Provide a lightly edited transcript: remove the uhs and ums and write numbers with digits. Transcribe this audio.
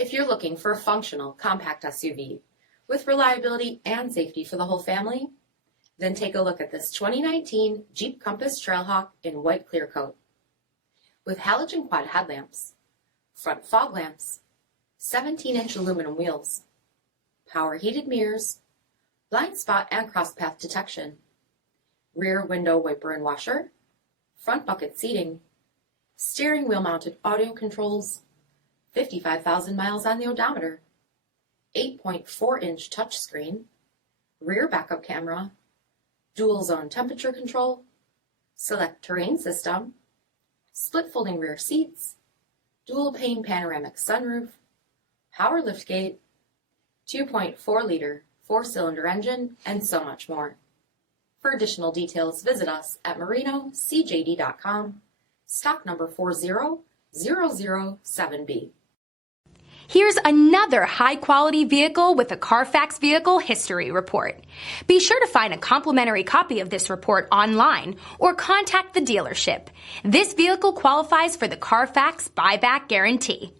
If you're looking for a functional, compact SUV with reliability and safety for the whole family, then take a look at this 2019 Jeep Compass Trailhawk in white clear coat. With halogen quad headlamps, front fog lamps, 17-inch aluminum wheels, power heated mirrors, blind spot and cross path detection, rear window wiper and washer, front bucket seating, steering wheel mounted audio controls, 55,000 miles on the odometer, 8.4-inch touchscreen, rear backup camera, dual zone temperature control, SELEC-TERRAIN system, split folding rear seats, DUAL-PANE panoramic sunroof, power liftgate, 2.4-liter 4-cylinder engine, and so much more. For additional details, visit us at marinocjd.com, stock number 40007B. Here's another high-quality vehicle with a Carfax Vehicle History Report. Be sure to find a complimentary copy of this report online or contact the dealership. This vehicle qualifies for the Carfax Buyback Guarantee.